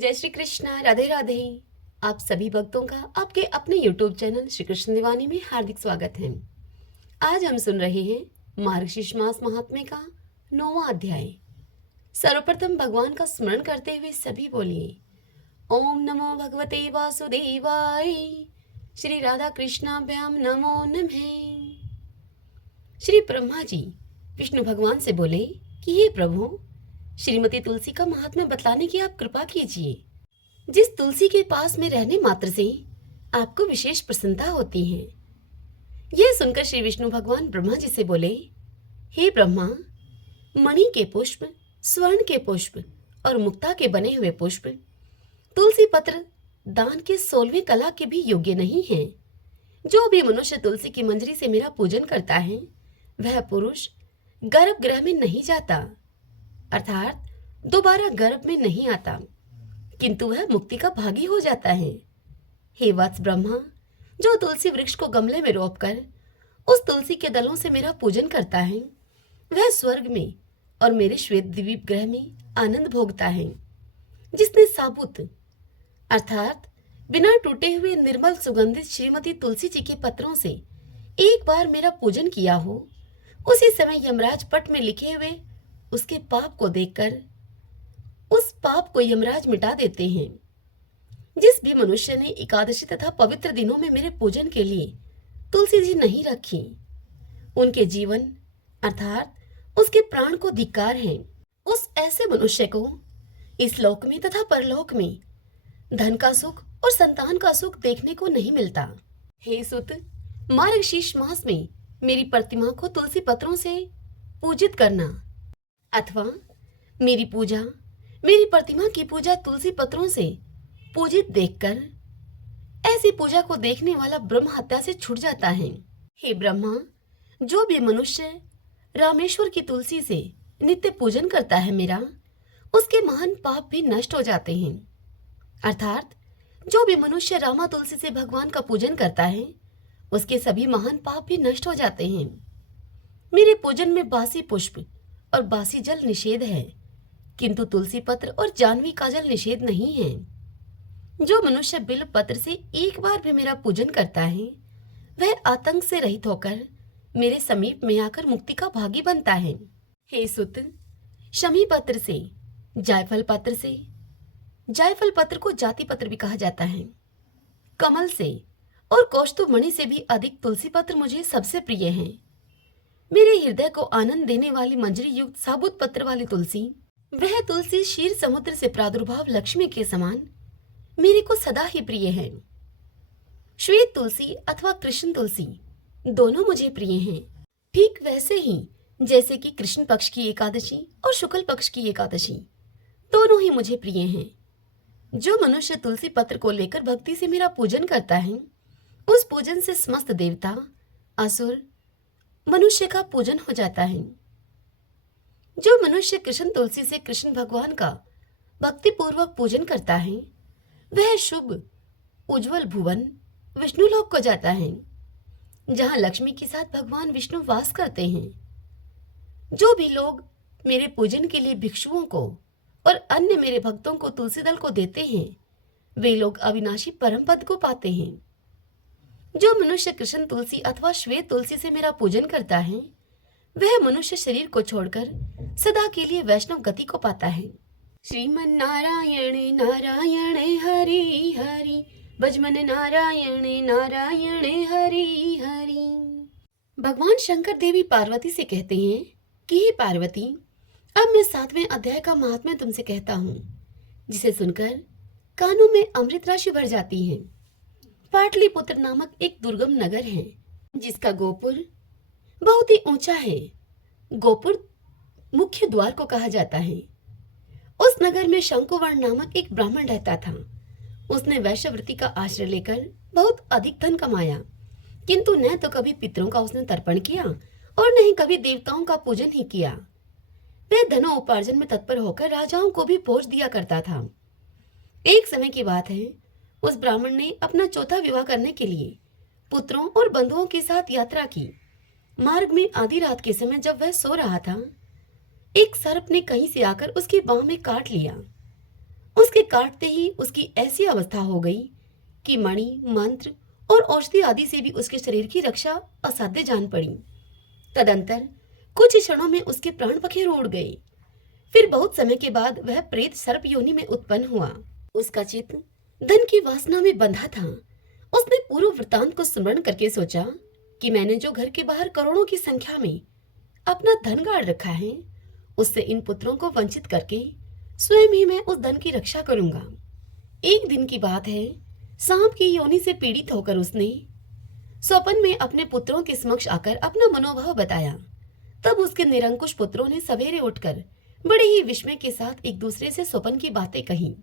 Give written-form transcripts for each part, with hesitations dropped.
जय श्री कृष्णा, राधे राधे। आप सभी भक्तों का आपके अपने YouTube चैनल श्री कृष्ण दीवानी में हार्दिक स्वागत है। आज हम सुन रहे हैं मार्गशीर्ष मास महात्म्य का 9वां अध्याय। सर्वप्रथम भगवान का स्मरण करते हुए सभी बोलिए ओम नमो भगवते वासुदेवाय। श्री राधा कृष्णाभ्याम नमो नमः। श्री ब्रह्मा जी विष्णु भगवान से बोले कि हे प्रभु, श्रीमती तुलसी का महात्म्य बतलाने की आप कृपा कीजिए। जिस तुलसी के पास में रहने मात्र से आपको विशेष प्रसन्नता होती है। यह सुनकर श्री विष्णु भगवान ब्रह्मा जी से बोले, हे ब्रह्मा, मणि के पुष्प, स्वर्ण के पुष्प और मुक्ता के बने हुए पुष्प तुलसी पत्र दान के 16वें कला के भी योग्य नहीं है। जो भी मनुष्य तुलसी की मंजरी से मेरा पूजन करता है वह पुरुष गर्भगृह में नहीं जाता, अर्थात दोबारा गर्भ में नहीं आता, किंतु वह मुक्ति का भागी हो जाता है। हे वत्स ब्रह्मा, जो तुलसी वृक्ष को गमले में रोपकर उस तुलसी के दलों से मेरा पूजन करता है वह स्वर्ग में और मेरे श्वेत द्वीप ग्रह में आनंद भोगता है। जिसने साबुत अर्थात बिना टूटे हुए निर्मल सुगंधित श्रीमती तुलसी जी के पत्रों से एक बार मेरा पूजन किया हो, उसी समय यमराज पट में लिखे हुए उसके पाप को देखकर उस पाप को यमराज मिटा देते हैं। जिस भी मनुष्य ने एकादशी तथा पवित्र दिनों में मेरे पूजन के लिए तुलसी जी नहीं रखी, उनके जीवन अर्थात उसके प्राण को धिक्कार है। उस ऐसे मनुष्य को इस लोक में तथा परलोक में धन का सुख और संतान का सुख देखने को नहीं मिलता। हे सुत, मार्गशीर्ष मास में मेरी प्रतिमा को तुलसी पत्रों से पूजित करना अथवा मेरी प्रतिमा की पूजा तुलसी पत्रों से पूजित देखकर ऐसी पूजा को देखने वाला ब्रह्म हत्या से छूट जाता है। हे ब्रह्मा, जो भी मनुष्य रामेश्वर की तुलसी से नित्य पूजन करता है मेरा, उसके महान पाप भी नष्ट हो जाते हैं। अर्थात जो भी मनुष्य रामा तुलसी से भगवान का पूजन करता है उसके सभी महान पाप भी नष्ट हो जाते हैं। मेरे पूजन में बासी पुष्प और बासी जल निषेध है, किंतु तुलसी पत्र और जानवी का जल निषेध नहीं है। जो मनुष्य बिल्व पत्र से एक बार भी मेरा पूजन करता है वह आतंक से रहित होकर मेरे समीप में आकर मुक्ति का भागी बनता है। हे सुत, शमी पत्र से, जायफल पत्र को जाति पत्र भी कहा जाता है, कमल से और कौस्तुभ मणि से भी अधिक तुलसी पत्र मुझे सबसे प्रिय है। मेरे हृदय को आनंद देने वाली मंजरी युक्त साबुत पत्र वाली तुलसी, वह तुलसी क्षीर समुद्र से प्रादुर्भाव लक्ष्मी के समान मेरे को सदा ही प्रिय है। श्वेत तुलसी अथवा कृष्ण तुलसी दोनों मुझे प्रिय हैं, ठीक वैसे ही जैसे कि कृष्ण पक्ष की एकादशी और शुक्ल पक्ष की एकादशी दोनों ही मुझे प्रिय हैं। जो मनुष्य तुलसी पत्र को लेकर भक्ति से मेरा पूजन करता है उस पूजन से समस्त देवता, असुर, मनुष्य का पूजन हो जाता है। जो मनुष्य कृष्ण तुलसी से कृष्ण भगवान का भक्ति पूर्वक पूजन करता है वह शुभ उज्जवल भुवन विष्णुलोक को जाता है, जहां लक्ष्मी के साथ भगवान विष्णु वास करते हैं। जो भी लोग मेरे पूजन के लिए भिक्षुओं को और अन्य मेरे भक्तों को तुलसी दल को देते हैं वे लोग अविनाशी परम पद को पाते हैं। जो मनुष्य कृष्ण तुलसी अथवा श्वेत तुलसी से मेरा पूजन करता है वह मनुष्य शरीर को छोड़कर सदा के लिए वैष्णव गति को पाता है। श्रीमन नारायण नारायण हरि हरि, भजमन नारायण नारायण हरि हरि। भगवान शंकर देवी पार्वती से कहते हैं कि हे पार्वती, अब मैं 7वें अध्याय का महात्म्य तुमसे कहता हूँ, जिसे सुनकर कानों में अमृत राशि भर जाती है। पाटलिपुत्र नामक एक दुर्गम नगर है जिसका गोपुर बहुत ही ऊंचा है। गोपुर मुख्य द्वार को कहा जाता है। उस नगर में शंकुवर्ण नामक एक ब्राह्मण रहता था। उसने वैश्यवृत्ति का आश्रय लेकर बहुत अधिक धन कमाया, किंतु न तो कभी पितरों का उसने तर्पण किया और न ही कभी देवताओं का पूजन ही किया। वह धनोपार्जन में तत्पर होकर राजाओं को भी भोज दिया करता था। एक समय की बात है, उस ब्राह्मण ने अपना चौथा विवाह करने के लिए पुत्रों और बंधुओं के साथ यात्रा की। मार्ग में आधी रात के समय जब वह सो रहा था, एक सर्प ने कहीं से आकर उसकी बाह में काट लिया। उसके काटते ही उसकी ऐसी अवस्था हो गई कि मणि, मंत्र और औषधि आदि से भी उसके शरीर की रक्षा असाध्य जान पड़ी। तदंतर कुछ ही क्षणों में उसके प्राण पखेरु उड़ गए। फिर बहुत समय के बाद वह प्रेत सर्प योनि में उत्पन्न हुआ। उसका चित्त धन की वासना में बंधा था। उसने पूर्व वृतांत को स्मरण करके सोचा कि मैंने जो घर के बाहर करोड़ों की संख्या में अपना धन गाड़ रखा है, उससे इन पुत्रों को वंचित करके स्वयं ही मैं उस धन की रक्षा करूंगा। एक दिन की बात है, सांप की योनि से पीड़ित होकर उसने स्वप्न में अपने पुत्रों के समक्ष आकर अपना मनोभाव बताया। तब उसके निरंकुश पुत्रों ने सवेरे उठकर बड़े ही विस्मय के साथ एक दूसरे से स्वप्न की बातें कही।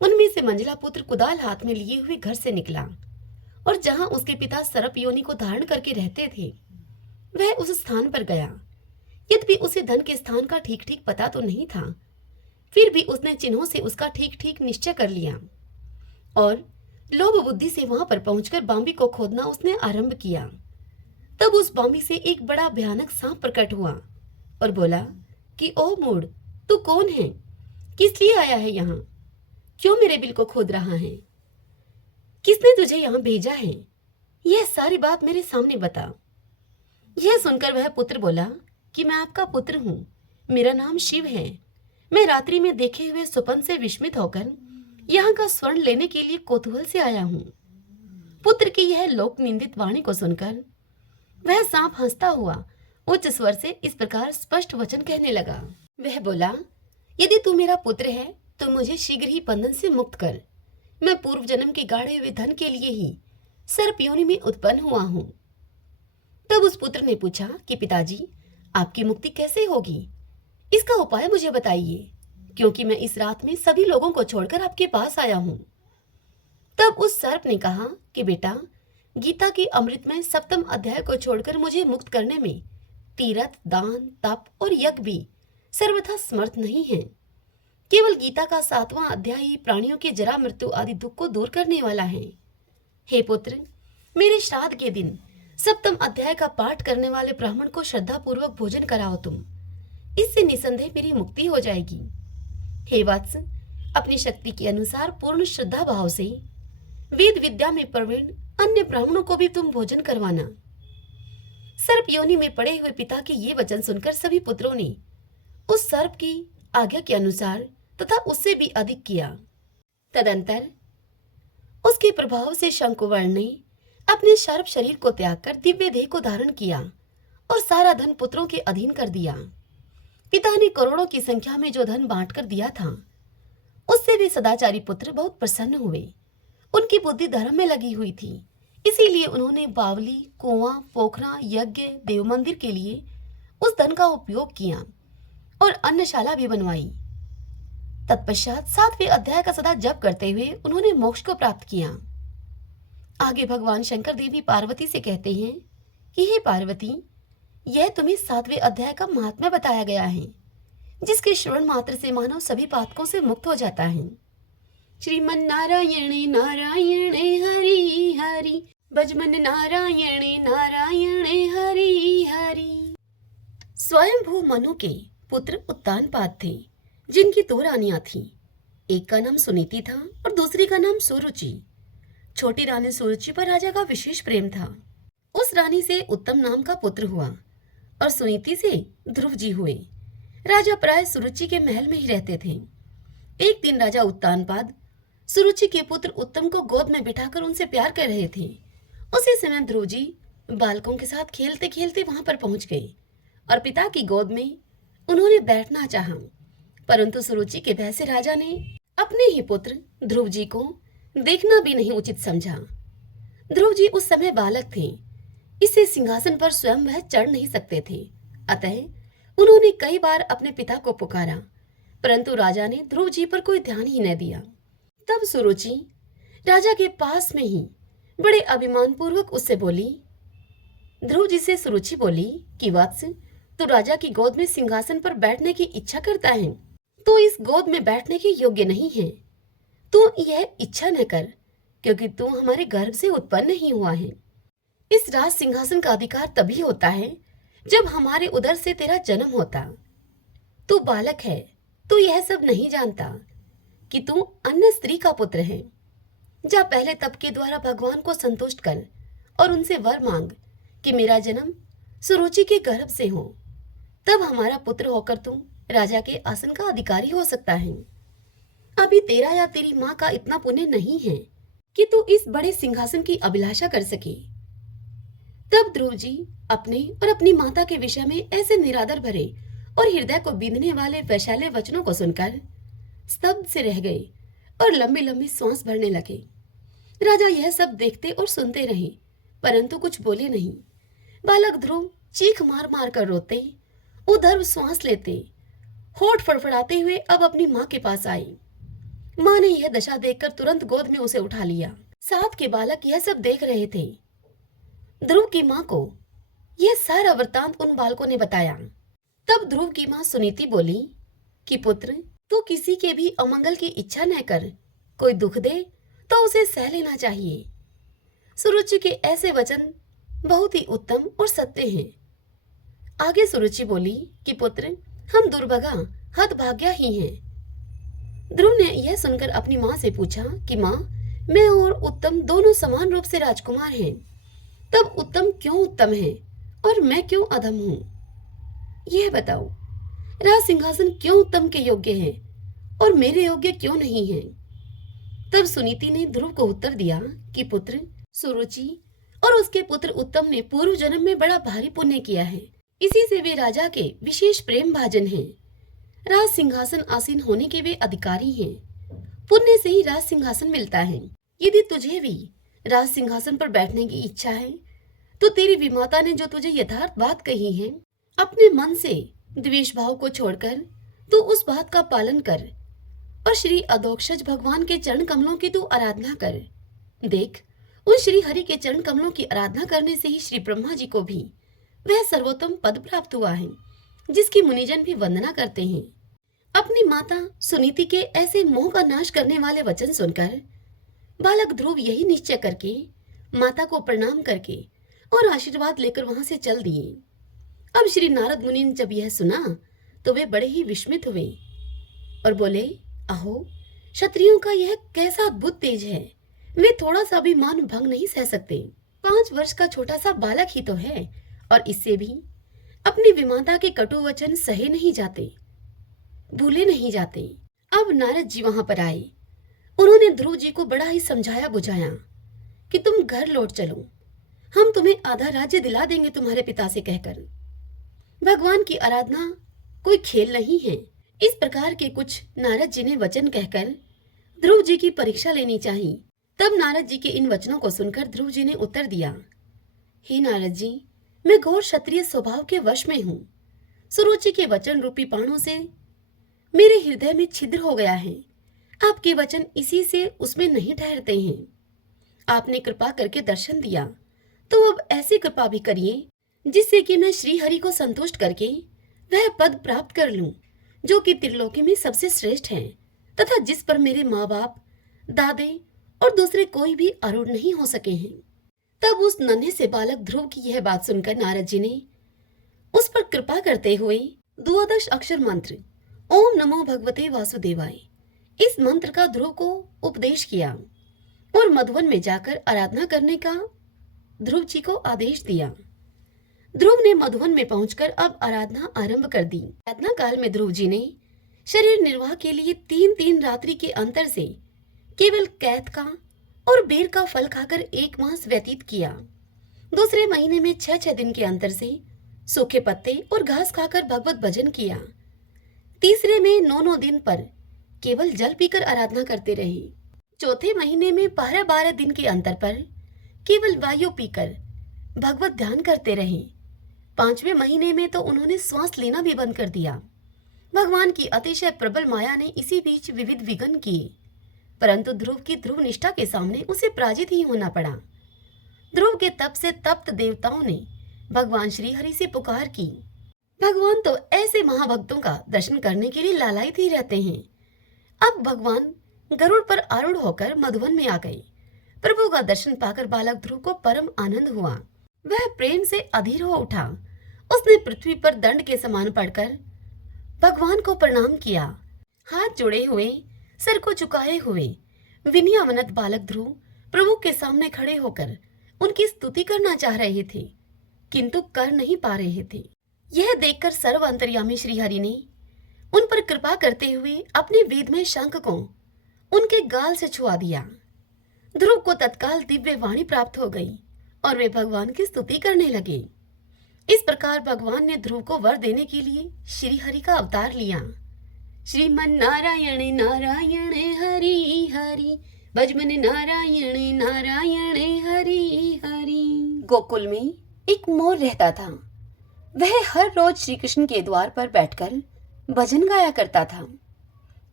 उनमें से मंझला पुत्र कुदाल हाथ में लिए हुए घर से निकला और जहां उसके पिता सर्प योनि को धारण करके रहते थे, वह उस स्थान पर गया। यद्यपि उसे धन के स्थान का ठीक ठीक पता तो नहीं था, फिर भी उसने चिन्हों से उसका ठीक ठीक निश्चय कर लिया और लोभ बुद्धि से वहां पर पहुंचकर बांबी को खोदना उसने आरंभ किया। तब उस बांबी से एक बड़ा भयानक सांप प्रकट हुआ और बोला कि ओ मूढ़, तू कौन है? किस लिए आया है यहाँ? क्यों मेरे बिल को खोद रहा है? किसने तुझे यहाँ भेजा है? यह सारी बात मेरे सामने बता। यह सुनकर वह पुत्र बोला कि मैं आपका पुत्र हूँ, मेरा नाम शिव है। मैं रात्रि में देखे हुए स्वप्न से विस्मित होकर यहाँ का स्वर्ण लेने के लिए कौतूहल से आया हूँ। पुत्र की यह लोक निंदित वाणी को सुनकर वह सांप हंसता हुआ उच्च स्वर से इस प्रकार स्पष्ट वचन कहने लगा। वह बोला, यदि तू मेरा पुत्र है तो मुझे शीघ्र ही बंधन से मुक्त कर। मैं पूर्व जन्म के गाढ़े हुए धन के लिए ही सर्प योनि में उत्पन्न हुआ हूँ। तब उस पुत्र ने पूछा कि पिताजी, आपकी मुक्ति कैसे होगी? इसका उपाय मुझे बताइए, क्योंकि मैं इस रात में सभी लोगों को छोड़कर आपके पास आया हूँ। तब उस सर्प ने कहा कि बेटा, गीता के अमृतमय सप्तम अध्याय को छोड़कर मुझे मुक्त करने में तीर्थ, दान, तप और यज्ञ भी सर्वथा समर्थ नहीं है। केवल गीता का 7वां अध्याय ही प्राणियों के जरा मृत्यु आदि दुख को दूर करने वाला है। हे पुत्र, मेरे श्राद्ध के दिन सप्तम अध्याय का पाठ करने वाले ब्राह्मण को श्रद्धा पूर्वक भोजन कराओ तुम। इससे निसंदेह मेरी मुक्ति हो जाएगी। हे वत्स, अपनी शक्ति के अनुसार पूर्ण श्रद्धा भाव से वेद विद्या में प्रवीण अन्य ब्राह्मणों को भी तुम भोजन करवाना। सर्प योनि में पड़े हुए पिता के ये वचन सुनकर सभी पुत्रों ने उस सर्प की आज्ञा के अनुसार तथा उससे भी अधिक किया। तदंतर उसके प्रभाव से शंकुवर्ण ने अपने सर्प शरीर को त्याग कर दिव्य देह को धारण किया और सारा धन पुत्रों के अधीन कर दिया। पिता ने करोड़ों की संख्या में जो धन बांट कर दिया था, उससे भी सदाचारी पुत्र बहुत प्रसन्न हुए। उनकी बुद्धि धर्म में लगी हुई थी, इसीलिए उन्होंने बावली, कुआं, पोखरा, यज्ञ, देव मंदिर के लिए उस धन का उपयोग किया और अन्नशाला भी बनवाई। तत्पश्चात 7वें अध्याय का सदा जप करते हुए उन्होंने मोक्ष को प्राप्त किया। आगे भगवान शंकर देवी पार्वती से कहते हैं कि हे पार्वती, यह तुम्हें 7वें अध्याय का महात्म्य बताया गया है, जिसके श्रवण मात्र से मानव सभी पातकों से मुक्त हो जाता है। श्रीमन नारायणे नारायणे हरि हरि, भजमन नारायणे नारायणे हरि हरि। स्वयंभू मनु के पुत्र उत्तानपाद थे, जिनकी 2 रानियां थीं। एक का नाम सुनीति था और दूसरी का नाम सुरुचि। छोटी रानी सुरुचि पर राजा का विशेष प्रेम था। उस रानी से उत्तम नाम का पुत्र हुआ और सुनीति से ध्रुव जी हुए। राजा प्राय सुरुचि के महल में ही रहते थे। एक दिन राजा उत्तानपाद सुरुचि के पुत्र उत्तम को गोद में बिठाकर उनसे प्यार कर रहे थे। उसी समय ध्रुव जी बालकों के साथ खेलते खेलते वहां पर पहुंच गए और पिता की गोद में उन्होंने बैठना चाहा, परंतु सुरुचि के भय से राजा ने अपने ही पुत्र ध्रुव जी को देखना भी नहीं उचित समझा। ध्रुव जी उस समय बालक थे, इससे सिंहासन पर स्वयं वह चढ़ नहीं सकते थे। अतः उन्होंने कई बार अपने पिता को पुकारा, परंतु राजा ने ध्रुव जी पर कोई ध्यान ही न दिया। तब सुरुचि राजा के पास में ही बड़े अभिमान पूर्वक उससे बोली। ध्रुव जी से सुरुचि बोली कि वत्स, तू राजा की गोद में सिंहासन पर बैठने की इच्छा करता है, तो इस गोद में बैठने के योग्य नहीं है। तू यह इच्छा न कर, क्योंकि तू हमारे गर्भ से उत्पन्न नहीं हुआ है। इस राज सिंहासन का अधिकार तभी होता है जब हमारे उदर से तेरा जन्म होता। तू बालक है, तू यह सब नहीं जानता। कि तू अन्य स्त्री का पुत्र है। जा पहले तप के द्वारा भगवान को संतुष्ट कर और उनसे वर मांग कि मेरा जन्म सुरुचि के गर्भ से हो, तब हमारा पुत्र होकर तू राजा के आसन का अधिकारी हो सकता है। अभी तेरा या तेरी माँ का इतना पुण्य नहीं है कि तू इस बड़े सिंहासन की अभिलाषा कर सके। तब ध्रुव जी अपने और अपनी माता के विषय में ऐसे निरादर भरे और हृदय को बींधने वाले वैशाल्य वचनों को सुनकर स्तब्ध से रह गए और लंबी लंबी सांस भरने लगे। राजा यह सब देखते और सुनते रहे, परंतु कुछ बोले नहीं। बालक ध्रुव चीख मार मार कर रोते, उधर श्वास लेते, होठ फड़फड़ाते हुए अब अपनी माँ के पास आए। माँ ने यह दशा देखकर तुरंत गोद में उसे उठा लिया। साथ के बालक यह सब देख रहे थे। ध्रुव की माँ को यह सारा वृतांत उन बालकों ने बताया। तब ध्रुव की माँ सुनीति बोली कि पुत्र, तू किसी के भी अमंगल की इच्छा न कर, कोई दुख दे तो उसे सह लेना चाहिए। सुरुचि के ऐसे वचन बहुत ही उत्तम और सत्य हैं। आगे सुरुचि बोली कि पुत्र, हम दुर्भगा हतभाग्या ही हैं। ध्रुव ने यह सुनकर अपनी माँ से पूछा कि माँ, मैं और उत्तम दोनों समान रूप से राजकुमार हैं, तब उत्तम क्यों उत्तम है और मैं क्यों अधम हूँ? यह बताओ, राज सिंहासन क्यों उत्तम के योग्य है और मेरे योग्य क्यों नहीं है? तब सुनीति ने ध्रुव को उत्तर दिया कि पुत्र, सुरुचि और उसके पुत्र उत्तम ने पूर्व जन्म में बड़ा भारी पुण्य किया है, इसी से वे राजा के विशेष प्रेम भाजन हैं। राज सिंहासन आसीन होने के वे अधिकारी हैं। पुण्य से ही राज सिंहासन मिलता है। यदि तुझे भी राज सिंहासन पर बैठने की इच्छा है तो तेरी विमाता ने जो तुझे यथार्थ बात कही है, अपने मन से द्वेष भाव को छोड़कर तू उस बात का पालन कर और श्री अधोक्षज भगवान के चरण कमलों की तू आराधना कर। देख, उन श्री हरि के चरण कमलों की आराधना करने से ही श्री ब्रह्मा जी को भी वह सर्वोत्तम पद प्राप्त हुआ है जिसकी मुनिजन भी वंदना करते हैं। अपनी माता सुनीति के ऐसे मोह का नाश करने वाले वचन सुनकर बालक ध्रुव यही निश्चय करके माता को प्रणाम करके और आशीर्वाद लेकर वहां से चल दिए। अब श्री नारद मुनि ने जब यह सुना तो वे बड़े ही विस्मित हुए और बोले, अहो, क्षत्रियों का यह कैसा अद्भुत तेज है, वे थोड़ा सा भी मान भंग नहीं सह सकते। 5 वर्ष का छोटा सा बालक ही तो है और इससे भी अपनी विमाता के कटु वचन सहे नहीं जाते, भूले नहीं जाते। अब नारद जी वहां पर आए। उन्होंने ध्रुव जी को बड़ा ही समझाया बुझाया कि तुम घर लौट चलो, हम तुम्हें आधा राज्य दिला देंगे तुम्हारे पिता से कहकर। भगवान की आराधना कोई खेल नहीं है। इस प्रकार के कुछ नारद जी ने वचन कहकर ध्रुव जी की परीक्षा लेनी चाहिए। तब नारद जी के इन वचनों को सुनकर ध्रुव जी ने उत्तर दिया, हे नारद जी, मैं घोर क्षत्रिय स्वभाव के वश में हूँ। सुरुचि के वचन रूपी बाणों से मेरे हृदय में छिद्र हो गया है। आपके वचन इसी से उसमें नहीं ठहरते हैं। आपने कृपा करके दर्शन दिया, तो अब ऐसी कृपा भी करिए जिससे कि मैं श्री हरि को संतुष्ट करके वह पद प्राप्त कर लूं जो कि त्रिलोकी में सबसे श्रेष्ठ है तथा जिस पर मेरे माँ बाप, दादे और दूसरे कोई भी आरूढ़ नहीं हो सके हैं। तब उस नन्हे से बालक ध्रुव की यह बात सुनकर नारद जी ने उस पर कृपा करते हुए 12 अक्षर मंत्र ओम नमो भगवते वासुदेवाय, इस मंत्र का ध्रुव को उपदेश किया और मधुवन में जाकर आराधना करने का ध्रुव जी को आदेश दिया। ध्रुव ने मधुवन में पहुंचकर अब आराधना आरंभ कर दी। आराधना काल में ध्रुव जी ने शरीर निर्वाह के लिए 3-3 रात्रि के अंतर से केवल कैथ का और बेर का फल खाकर 1 मास व्यतीत किया। दूसरे महीने में 6-6 दिन के अंतर से सूखे पत्ते और घास खाकर भगवत भजन किया। तीसरे में 9-9 दिन पर केवल जल पीकर आराधना करते रहे। चौथे महीने में 12-12 दिन के अंतर पर केवल वायु पीकर भगवत ध्यान करते रहे। 5वें महीने में तो उन्होंने श्वास लेना भी बंद कर दिया। भगवान की अतिशय प्रबल माया ने इसी बीच विविध विघ्न किए, परंतु ध्रुव की ध्रुव निष्ठा के सामने उसे पराजित ही होना पड़ा। ध्रुव के तप से तप्त देवताओं ने भगवान श्री हरि से पुकार की। भगवान तो ऐसे महाभक्तों का दर्शन करने के लिए लालायित ही रहते हैं। अब भगवान गरुड़ पर आरूढ़ होकर मधुवन में आ गए। प्रभु का दर्शन पाकर बालक ध्रुव को परम आनंद हुआ। वह प्रेम से अधीर हो उठा। उसने पृथ्वी पर दंड के समान पड़कर भगवान को प्रणाम किया। हाथ जोड़े हुए सिर को झुकाए हुए विनयावनत बालक ध्रुव प्रभु के सामने खड़े होकर उनकी स्तुति करना चाह रहे थे, किंतु कर नहीं पा रहे थे। यह देखकर सर्व अंतर्यामी श्रीहरि ने उन पर कृपा करते हुए अपने वेदमय शंख को उनके गाल से छुआ दिया। ध्रुव को तत्काल दिव्य वाणी प्राप्त हो गई और वे भगवान की स्तुति करने लगे। इस प्रकार भगवान ने ध्रुव को वर देने के लिए श्री हरि का अवतार लिया। श्रीमन नारायण नारायण हरि हरि, भजमन नारायण नारायण हरि हरि। गोकुल में एक मोर रहता था। वह हर रोज श्री कृष्ण के द्वार पर बैठकर भजन गाया करता था।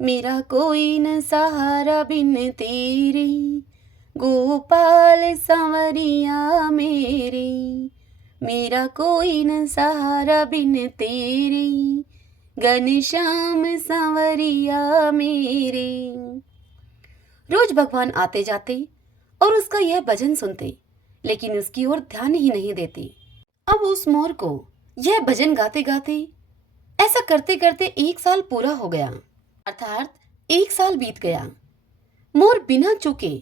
मेरा कोई न सहारा बिन तेरे, गोपाल सांवरिया मेरे। मेरा कोई न सहारा बिन तेरे, घनश्याम सांवरिया मेरे। रोज भगवान आते जाते और उसका यह भजन सुनते, लेकिन उसकी ओर ध्यान ही नहीं देते। अब उस मोर को यह भजन गाते गाते, ऐसा करते करते 1 साल पूरा हो गया, अर्थात 1 साल बीत गया। मोर बिना चूके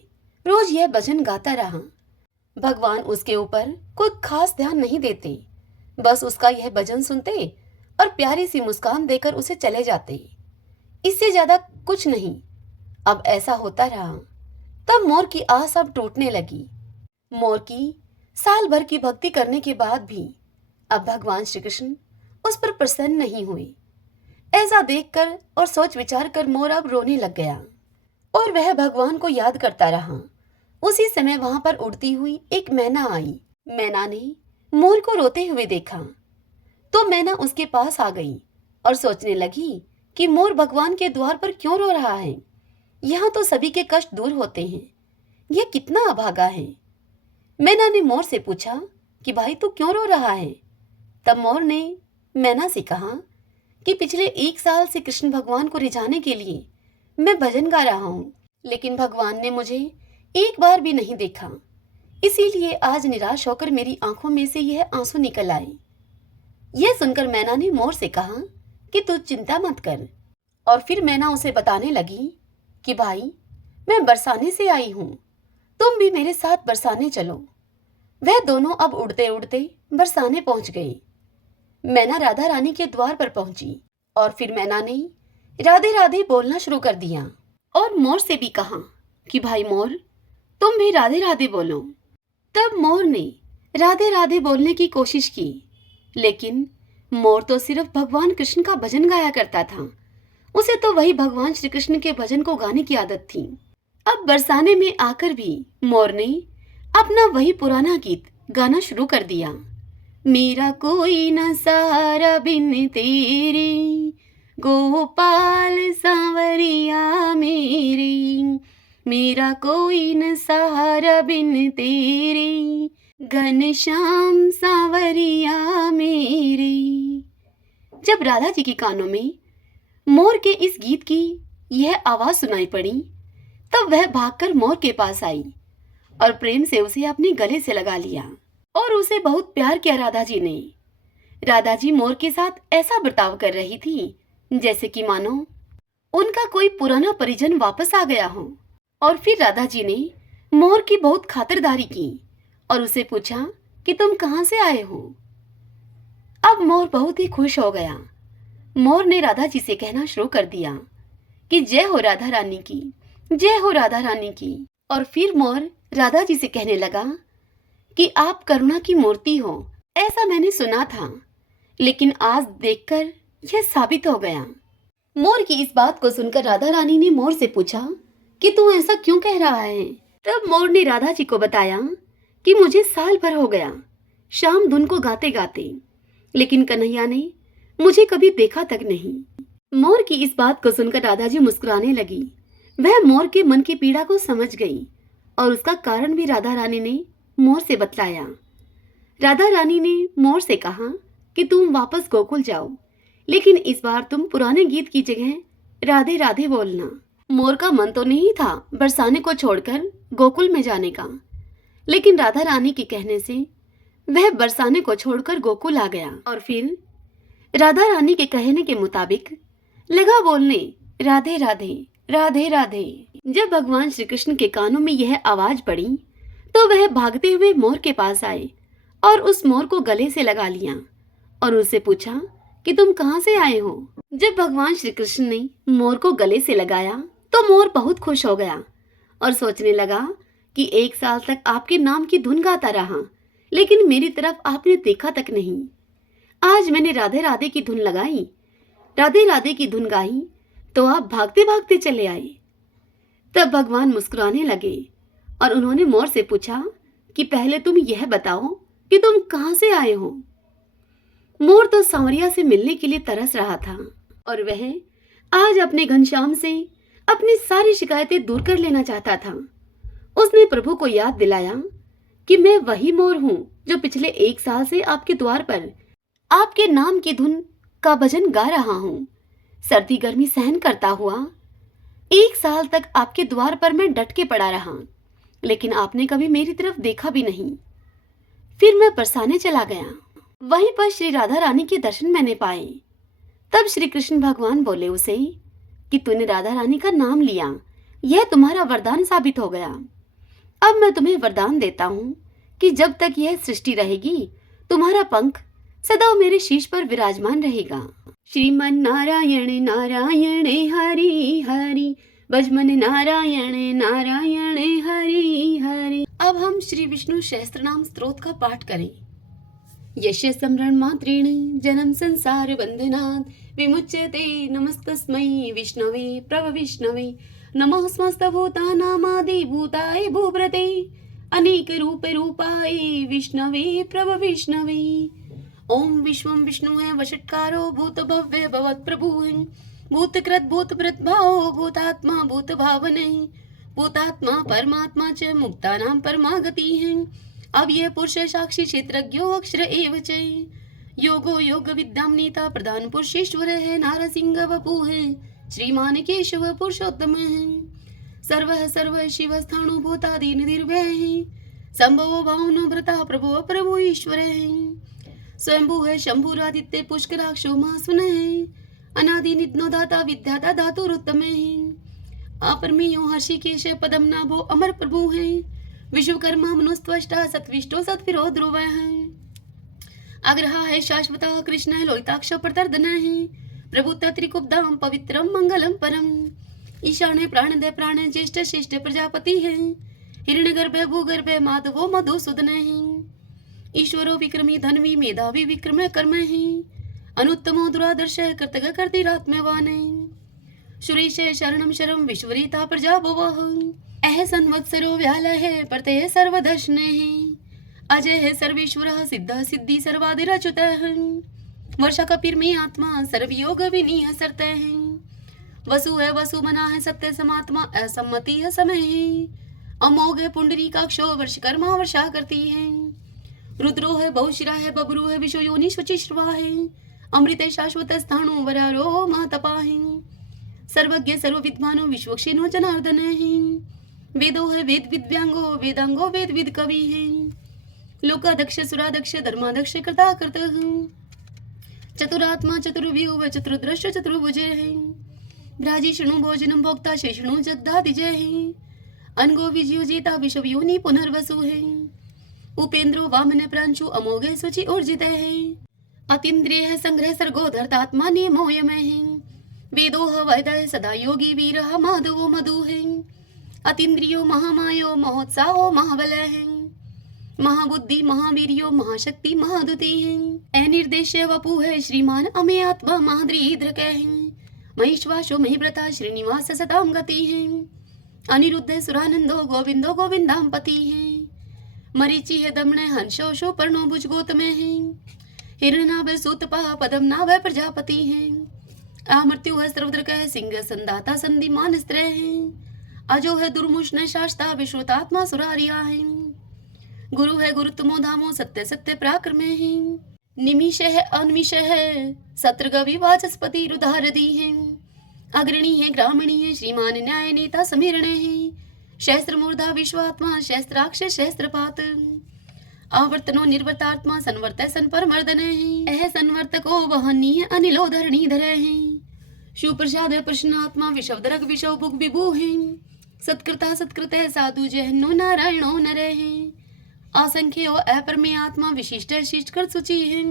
रोज यह भजन गाता रहा। भगवान उसके ऊपर कोई खास ध्यान नहीं देते, बस उसका यह भजन सुनते और प्यारी सी मुस्कान देकर उसे चले जाते, इससे ज्यादा कुछ नहीं। अब ऐसा होता रहा। तब मोर की आस अब टूटने लगी। मोर की साल भर की भक्ति करने के बाद भी अब भगवान श्री कृष्ण उस पर प्रसन्न नहीं हुए। ऐसा देखकर और सोच विचार कर मोर अब रोने लग गया और वह भगवान को याद करता रहा। उसी समय वहां पर उड़ती हुई एक मैना आई। मैना ने मोर को रोते हुए देखा तो मैना उसके पास आ गई और सोचने लगी कि मोर भगवान के द्वार पर क्यों रो रहा है। यहाँ तो सभी के कष्ट दूर होते हैं, यह कितना अभागा है। मैना ने मोर से पूछा कि भाई तू क्यों रो रहा है। तब मोर ने मैना से कहा कि पिछले 1 साल से कृष्ण भगवान को रिझाने के लिए मैं भजन गा रहा हूँ, लेकिन भगवान ने मुझे एक बार भी नहीं देखा, इसीलिए आज निराश होकर मेरी आंखों में से यह आंसू निकल आए। यह सुनकर मैना ने मोर से कहा कि तू चिंता मत कर। और फिर मैना उसे बताने लगी कि भाई मैं बरसाने से आई हूँ, तुम भी मेरे साथ बरसाने चलो। वह दोनों अब उड़ते उड़ते बरसाने पहुंच गए। मैना राधा रानी के द्वार पर पहुंची और फिर मैना ने राधे राधे बोलना शुरू कर दिया और मोर से भी कहा कि भाई मोर तुम भी राधे राधे बोलो। तब मोर ने राधे राधे बोलने की कोशिश की, लेकिन मोर तो सिर्फ भगवान कृष्ण का भजन गाया करता था। उसे तो वही भगवान श्री कृष्ण के भजन को गाने की आदत थी। अब बरसाने में आकर भी मोर ने अपना वही पुराना गीत गाना शुरू कर दिया। मेरा कोई न सहारा बिन तेरे, गोपाल सांवरिया मेरे। मेरा कोई न सहारा बिन तेरे, घनश्याम सांवरिया मेरे। जब राधा जी के कानों में मोर के इस गीत की यह आवाज सुनाई पड़ी, तब वह भागकर मोर के पास आई और प्रेम से उसे अपने गले से लगा लिया और उसे बहुत प्यार किया राधा जी ने। राधा जी मोर के साथ ऐसा बर्ताव कर रही थी जैसे कि मानो उनका कोई पुराना परिजन वापस आ गया हो। और फिर राधा जी ने मोर की बहुत खातिरदारी की और उसे पूछा कि तुम कहाँ से आए हो। अब मोर बहुत ही खुश हो गया। मोर ने राधा जी से कहना शुरू कर दिया कि जय हो राधा रानी की, जय हो राधा रानी की। और फिर मोर राधा जी से कहने लगा कि आप करुणा की मूर्ति हो, ऐसा मैंने सुना था, लेकिन आज देखकर यह साबित हो गया। मोर की इस बात को सुनकर राधा रानी ने मोर से पूछा कि तू ऐसा क्यों कह रहा है। तब मोर ने राधा जी को बताया कि मुझे साल भर हो गया शाम धुन को गाते गाते, लेकिन कन्हैया ने मुझे कभी देखा तक नहीं। मोर की इस बात को सुनकर राधा जी मुस्कुराने लगी। वह मोर के मन की पीड़ा को समझ गई और उसका कारण भी राधा रानी ने मोर से बतलाया। राधा रानी ने मोर से कहा कि तुम वापस गोकुल जाओ, लेकिन इस बार तुम पुराने गीत की जगह राधे राधे बोलना। मोर का मन तो नहीं था बरसाने को छोड़कर गोकुल में जाने का, लेकिन राधा रानी के कहने से वह बरसाने को छोड़कर गोकुल आ गया और फिर राधा रानी के कहने के मुताबिक लगा बोलने राधे राधे राधे राधे। जब भगवान श्री कृष्ण के कानों में यह आवाज पड़ी तो वह भागते हुए मोर के पास आए और उस मोर को गले से लगा लिया और उससे पूछा कि तुम कहाँ से आए हो। जब भगवान श्री कृष्ण ने मोर को गले से लगाया तो मोर बहुत खुश हो गया और सोचने लगा कि 1 साल तक आपके नाम की धुन गाता रहा, लेकिन मेरी तरफ आपने देखा तक नहीं। आज मैंने राधे राधे की धुन लगाई, राधे राधे की धुन गाई, तो आप भागते भागते चले आए। तब भगवान मुस्कुराने लगे और उन्होंने मोर से पूछा कि पहले तुम यह बताओ कि तुम कहाँ से आए हो। मोर तो सांवरिया से मिलने के लिए तरस रहा था और वह आज अपने घनश्याम से अपनी सारी शिकायतें दूर कर लेना चाहता था। उसने प्रभु को याद दिलाया कि मैं वही मोर हूँ जो पिछले 1 साल से आपके द्वार पर आपके नाम की धुन का भजन गा रहा हूँ। सर्दी गर्मी सहन करता हुआ 1 साल तक आपके द्वार पर मैं डट के पड़ा रहा, लेकिन आपने कभी मेरी तरफ देखा भी नहीं। फिर मैं बरसाने चला गया। वहीं पर श्री राधा रानी के दर्शन मैंने पाए। तब श्री कृष्ण भगवान बोले उसे कि तूने राधा रानी का नाम लिया, यह तुम्हारा वरदान साबित हो गया। अब मैं तुम्हें वरदान देता हूँ कि जब तक यह सृष्टि रहेगी तुम्हारा पंख सदा मेरे शीश पर विराजमान रहेगा। श्रीमन नारायण नारायण हरि हरि, भजमन नारायण नारायण हरि हरि। अब हम श्री विष्णु सहस्त्रनाम स्तोत्र का पाठ करें। यस्य स्मरण मात्रेण जन्म संसार बंधनात् विमुच्यते, नमस्तस्मै विष्णवे प्रभविष्णवे, नमः समस्तभूतानामादिभूताय भूभृते, अनेक रूपे रूपाय विष्णवे प्रभविष्णवे। ओम विश्वं विष्णुः वषट्कारो भूत भव्य भवत् प्रभुः, भूतकृत भूतभृत भावो भूतात्मा भूत भावने, भूतात्मा परमात्मा च मुक्तानां परमागतिः। अब यह पुरुष साक्षी क्षेत्रज्ञो अक्षर एव च, योगो योग विद्याम नेता प्रधान पुरुषेश्वर है, नारसिंह वपु है, श्रीमान केशव पुरुषोत्तम है, सर्वः सर्व शिव स्थाणु भूतादि निर्भय है, संभवो भावनो भ्रता प्रभु प्रभु ईश्वर है, स्वयंभू है शंभुरादित्य पुष्कराक्षो महासुन है, अनादि नित्नो दाता विद्याता धातुरुत्तम है, अपरमेयो हर्षिकेश पदम नाभो अमर प्रभु है, विश्वकर्मा मनुस्त्वष्टा सत्विष्टो सत्विरो ध्रुव है, अग्रहा है शाश्वता कृष्ण है, लोहिताक्ष प्रतर्दन है, प्रभुता त्रिकुब्धाम पवित्रम मंगलम परम, ईशान है प्राणदय प्राण ज्येष्ठ श्रेष्ठ प्रजापति है, हिरण्यगर्भ भूगर्भ माधवो मधुसूदन है, ईश्वरो विक्रमी धनवी मेधावी विक्रम कर्म है, अनुत्तमो दुरादर्श कृतज्ञ कर्तिरात्मवान है, सुरेश शरणम शरम विश्वरीता प्रजा भुवः, अह संवत्सरो व्याल है प्रत्यय सर्वदर्शन है, अजय है सर्वेश्वर सिद्ध सिद्धि सर्वादिरच्युत है, वर्षा कपिर में आत्मा सर्वयोग विनीय सरत है, वसु है वसु मना है सत्य समात्मा असम्मति है समय है, अमोघ है पुंडरी काक्षो वर्षकर्मा वर्षा करती है, रुद्रो है बहुशिरा है बबरू है विश्व योनि शुचिश्रवा है, अमृत है शाश्वत स्थाणु वरारो महातपा है, सर्वज्ञ सर्वविद्वानो विश्वक्षेनो जनार्दन है, वेदो है वेद विद्यांगो वेदांगो वेद विद कवि है, लोकाध्यक्ष सुराध्यक्ष धर्माध्यक्ष कृता कृत है, चतुरात्मा चतुर्व्यूह चतुर्दृश्य चतुर्भुज है, भ्राजिष्णु भोजनम भोक्ता शेषणु जगदादिजय है, अनगो विजयोजिता विश्व योनि पुनर्वसु है, उपेंद्रो वामन प्रांशु अमोघ सुचि ऊर्जित है, अतीन्द्रिय है संग्रह सर्गो धर्तात्मा नियमोयम है, वेदो वैदय सदा योगी वीर माधवो मधु है, अतीन्द्रियो महामायो महोत्साहो महाबल है, महाबुद्धि महावीर्यो महाशक्ति महादुति है, अनिर्देश्य वपु है श्रीमान अमे आत्मा महाद्रीद्रक है, महिश्वासो महिव्रता श्रीनिवास सताम गति है, अनिरुद्ध सुरानंदो गोविंदो गोविंदाम पति है, मरीचि है दमन हंसो शो पर्णो भुज गोतम है, हिरणाभ सूतपा पदम नाभ प्रजापति है, अमृत्यु है सर्वद्रक है सिंह संदाता संधिमान स्त्र है, अजो है दुर्मुष्ण शास्ता विश्वतात्मा सुरारिया है, गुरु है गुरुत्तमो धामो सत्य सत्य पराक्रम है, निमिष है अनिमिष है सत्रगवि वाचस्पति रुदारदी है, अग्रणी है ग्रामणी है श्रीमान न्याय नेता समीरण है, शस्त्र मूर्धा विश्वात्मा शस्त्राक्ष शस्त्रपात, आवर्तनो निर्वर्तात्मा संवर्त सन पर मर्दन है, यह संवर्तको वहनीय अनिलो धरणीधर है, सुप्रसाद प्रश्नात्मा विषवदरक विषव भुग विभु हैं। सत्कृता सत्कृत साधु जहनो नारायणो नरे हैं। असंख्य अपरमे आत्मा विशिष्ट शिष्ट कर सूची है।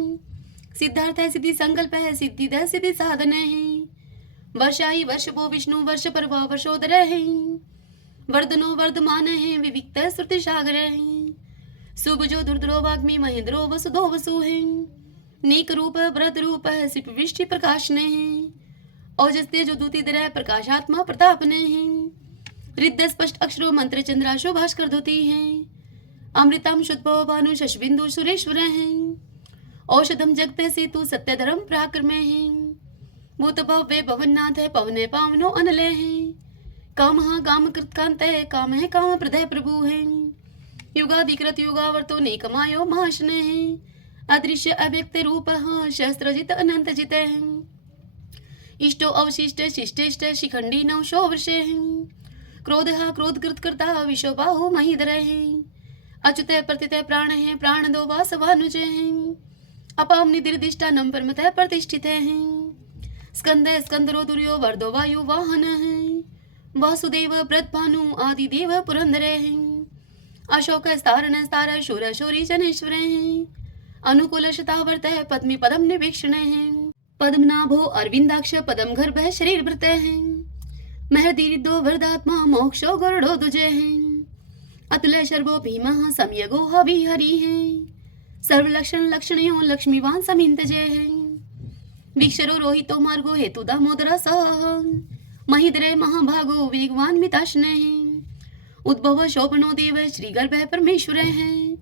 सिद्धार्थ है सिद्धि संकल्प है सिद्धि दय सिद्धि साधन है। वर्षाई वर्ष भो विष्णु वर्ष पर वर्षोदर है। वर्धनो वर्धमान है विविक्त श्रुति सागर है। सुबजो दुर्द्रो वाग्मी महेंद्रो वसुधो वसु है। नीक रूप व्रत रूप है सिप विष्टि प्रकाश ने है। ओजस्ते जो दूती दर प्रकाशात्मा प्रताप ने है। रिद्ध स्पष्ट अक्षरो मंत्र चंद्राशो भास्कर धोती है। अमृतम शुद्भव भानु शशबिंदु सुरेश्वर हैं। औषधम जगते सेतु सत्य धर्म पराक्रम हैं। भूत भव्य भवननाथ है पवने पावनो अनले हैं। काम काम कृत कांत है काम है काम प्रदय प्रभु हैं। युगाधिकृत युगावर्तो नेकमायो महाशने हैं। अदृश्य अव्यक्त रूप शस्त्रजित अनंत जित हैं। इष्टो अवशिष्ट शिष्टेष्ट शिखंडी नवशो वर्षे हैं। क्रोध क्रोध कृत करता विश्व बाहु महीधर हैं। अच्युत प्रतित प्राण है प्राण दो वासवानुज हैं। अपाम निदिर्दिष्टा नम परमत प्रतिष्ठित हैं। स्कंद स्कंदरो दुर्यो वर्दो वायु वाहन है। वासुदेव व्रत भानु आदि देव पुरंदर हैं। अशोक स्तारण स्तार शूर शौरी जनेश्वर हैं। अनुकूल शतावर्त है पद्मी पदम निवेक्षण हैं। पद्मनाभो अरविंदाक्ष पदम गर्भ शरीर भृत हैं। महदीरिदो वरदात्मा मोक्षो गरुड़ो दुजय हैं। अतुल शर्वो भीमः सम्यगो हवि हरि है। सर्वलक्षण लक्षणयो लक्ष्मीवान समिंत जय है। विक्षरो रोहितो मार्गो हेतु दामोदर सह। महिद्रे महाभागो वेगवान मिताशने हैं। उद्भव शोभनो देव श्री गर्भ परमेश्वर हैं।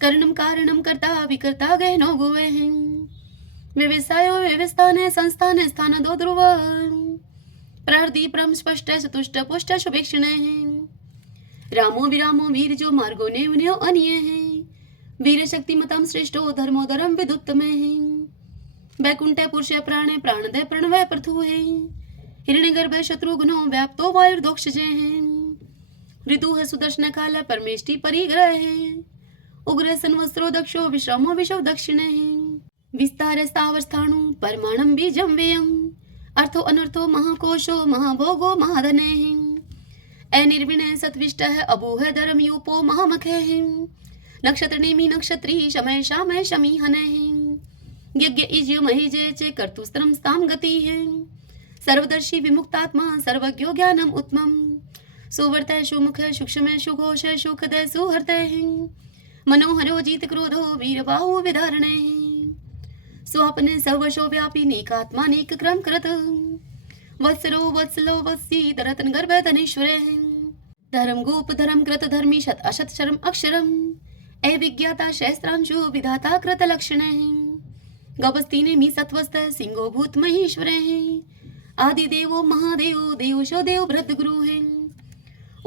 करणम कारणम कर्ता विकर्ता गहनो गोवे हैं। व्यवसायो व्यवस्थान संस्थान स्थान दो ध्रुव। प्रहृदि परम स्पष्ट चतुष्ट पुष्ट शुभेक्षण हैं। रामो विरामो वीर जो मार्गो ने उन्हें अनिय है। वीर शक्ति मतम श्रेष्ठो धर्मोधरम विदुत्तम है। वैकुंठ पुरुष प्राणे प्राणदय प्रणवय प्रथु है। हिरण्यगर्भ शत्रुघ्नो व्याप्तो वायुर्दोक्ष जय है। ऋतु है सुदर्शन काल परमेष्टि परिग्रह है। उग्र संवत्सरो दक्षो विश्रामो विशव दक्षिण है। विस्तार स्थावर स्थाणु परमाणम बीजम व्ययम। अर्थो अनर्थो महाकोशो महाभोगो महाधन है। अनिर्विण सत्विष्ट है अबूह धर्म यूपो महामख है। नक्षत्र नेमी नक्षत्री शमय शामय शमी हन है। यज्ञ इज्य महेजय चे कर्तुस्त्रम स्ताम गति है। सर्वदर्शी विमुक्तात्मा सर्वज्ञो ज्ञानम उत्तमम। सुवर्त सुमुख सूक्ष्म सुघोष सुखद सुहृत है। मनोहरो जीत क्रोधो वीरबाहु विधारण है। स्वप्न सर्वशो व्यापी नेकात्मा नेक क्रम कृत। वत्सरो वत्सलो वत्सी रतन गर्भ धनेश्वर है। धर्म गोप धर्म कृत धर्मी शत अशत शर्म अक्षरम। अविज्ञाता शस्त्रांशु विधाता कृत लक्षण है। गपस्ती ने मी सत्वस्त सिंहो भूत महेश्वर है। आदि देवो महादेव देवशो देव भृत गुरु है।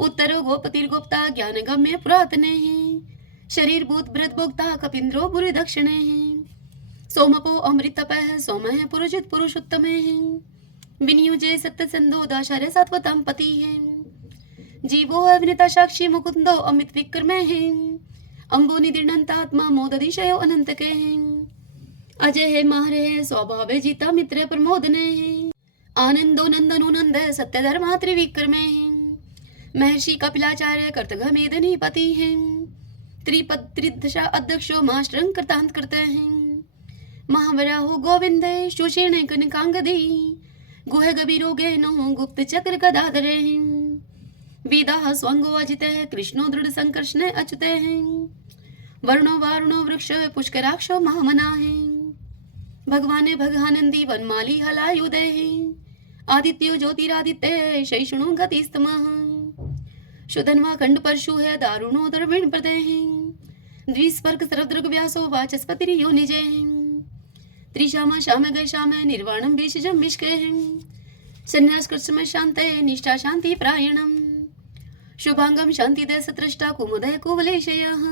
उत्तर गोपतिर्गोप्ता ज्ञान गम्य पुरातन है। शरीर भूत भृत भोक्ता कपिंद्रो बुरी दक्षिण है। सोमपो अमृत सोम है पुरुषित पुरुषोत्तम है। विनियोजय सत्य संदो दाशार्य सात्वतम पति है। जीवो अविनिता साक्षी मुकुंदो अमित विक्रम है। अंबो निदिर्णंतात्मा मोदधिशयो अनंत के हैं। अजय है मार है स्वभाव जीता मित्र प्रमोदन है। आनंदो नंदनो नंद सत्य धर्मा त्रिविक्रम है। महर्षि कपिलाचार्य कर्तघमेदनी पति है। त्रिपद त्रिदशा अध्यक्षो मास्टरं कृतांत करते हैं। महावराहो गोविंदे सुषेण कनकांगदी। गुह गभीरो गहनो गुप्त चक्र गदाधर हैं। वेदा स्वंगो अजित है कृष्णो दृढ़ संकर्षण अच्युत है। वर्णो वारुणो वृक्ष पुष्कराक्षो महामना है। भगवान भगानंदी वनमाली हलायुदय है। आदित्यो ज्योतिरादित्य शैषणो गतिस्तमः। शुधन्वा खंड परशु है दारुणो दर्विण प्रदय है। द्विस्पर्क सरदृग व्यासो वाचस्पति योनिजय है। त्रिशामा श्याम गय श्याम निर्वाणम बीशजम मिष्क है। संन्यास कृष्ण शांत निष्ठा शांति प्रायणम। शुभांगम शांति दय सत्रष्टा कुमुदय कुवलेशयः।